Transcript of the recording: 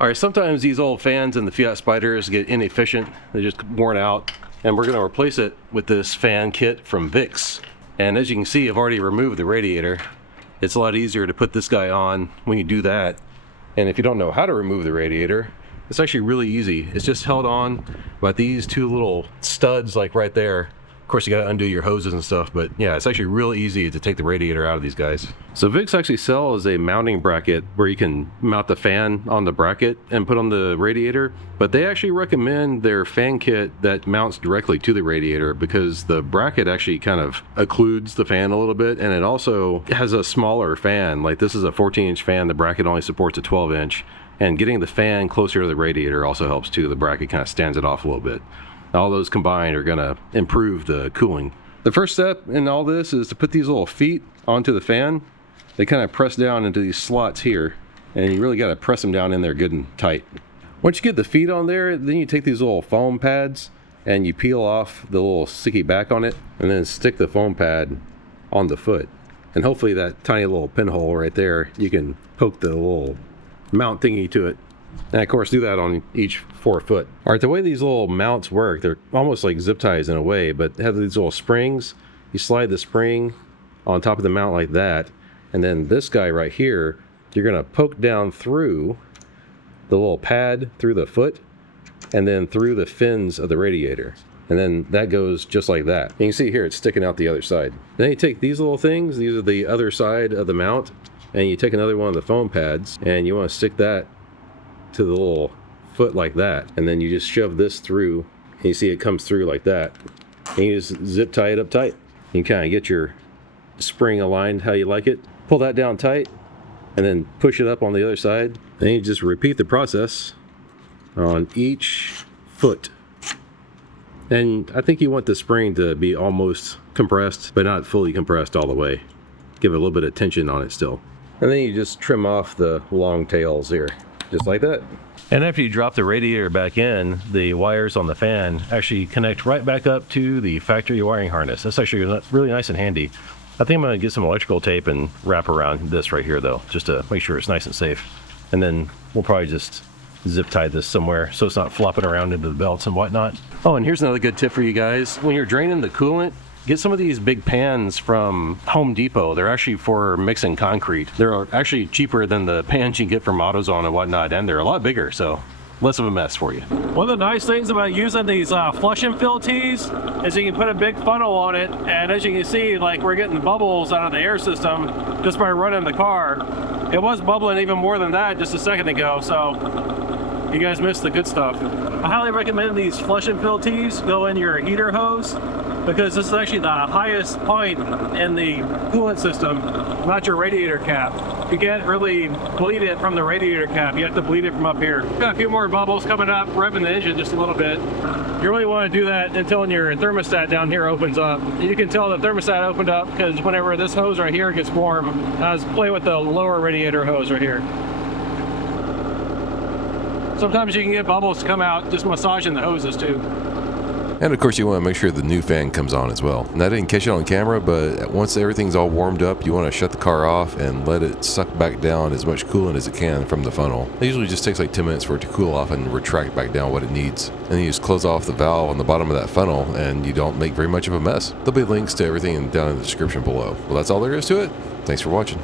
All right, sometimes these old fans in the Fiat Spiders get inefficient. They're just worn out. And we're gonna replace it with this fan kit from Vicks. And as you can see, I've already removed the radiator. It's a lot easier to put this guy on when you do that. And if you don't know how to remove the radiator, it's actually really easy. It's just held on by these two little studs like right there. Of course, you gotta undo your hoses and stuff, but yeah, it's actually really easy to take the radiator out of these guys. So Vicks actually sells a mounting bracket where you can mount the fan on the bracket and put on the radiator, but they actually recommend their fan kit that mounts directly to the radiator because the bracket actually kind of occludes the fan a little bit, and it also has a smaller fan. Like this is a 14-inch fan, the bracket only supports a 12-inch, and getting the fan closer to the radiator also helps too. The bracket kind of stands it off a little bit. All those combined are gonna improve the cooling. The first step in all this is to put these little feet onto the fan. They kind of press down into these slots here, and you really gotta press them down in there good and tight. Once you get the feet on there, then you take these little foam pads and you peel off the little sticky back on it, and then stick the foam pad on the foot. And hopefully that tiny little pinhole right there, you can poke the little mount thingy to it. And of course do that on each forefoot. All right, the way these little mounts work, they're almost like zip ties in a way, but they have these little springs. You slide the spring on top of the mount like that, and then this guy right here, you're gonna poke down through the little pad, through the foot, and then through the fins of the radiator. And then that goes just like that. And you can see here, it's sticking out the other side. Then you take these little things, these are the other side of the mount, and you take another one of the foam pads, and you wanna stick that to the little foot like that, and then you just shove this through, and you see it comes through like that, and you just zip tie it up tight. You can kind of get your spring aligned how you like it, pull that down tight, and then push it up on the other side. Then you just repeat the process on each foot. And I think you want the spring to be almost compressed, but not fully compressed all the way. Give it a little bit of tension on it still. And then you just trim off the long tails here, just like that. And after you drop the radiator back in, the wires on the fan actually connect right back up to the factory wiring harness. That's actually really nice and handy. I think I'm gonna get some electrical tape and wrap around this right here though, just to make sure it's nice and safe. And then we'll probably just zip tie this somewhere so it's not flopping around into the belts and whatnot. Oh, and here's another good tip for you guys. When you're draining the coolant, get some of these big pans from Home Depot. They're actually for mixing concrete. They're actually cheaper than the pans you get from AutoZone and whatnot, and they're a lot bigger, so less of a mess for you. One of the nice things about using these flush and fill tees is you can put a big funnel on it, and as you can see, like we're getting bubbles out of the air system just by running the car. It was bubbling even more than that just a second ago, so you guys missed the good stuff. I highly recommend these flush and fill tees go in your heater hose, because this is actually the highest point in the coolant system, not your radiator cap. You can't really bleed it from the radiator cap. You have to bleed it from up here. Got a few more bubbles coming up, revving the engine just a little bit. You really want to do that until your thermostat down here opens up. You can tell the thermostat opened up because whenever this hose right here gets warm, I was playing with the lower radiator hose right here. Sometimes you can get bubbles to come out just massaging the hoses too. And of course you want to make sure the new fan comes on as well. And I didn't catch it on camera, but once everything's all warmed up, you want to shut the car off and let it suck back down as much coolant as it can from the funnel. It usually just takes like 10 minutes for it to cool off and retract back down what it needs. And then you just close off the valve on the bottom of that funnel and you don't make very much of a mess. There'll be links to everything down in the description below. Well, that's all there is to it. Thanks for watching.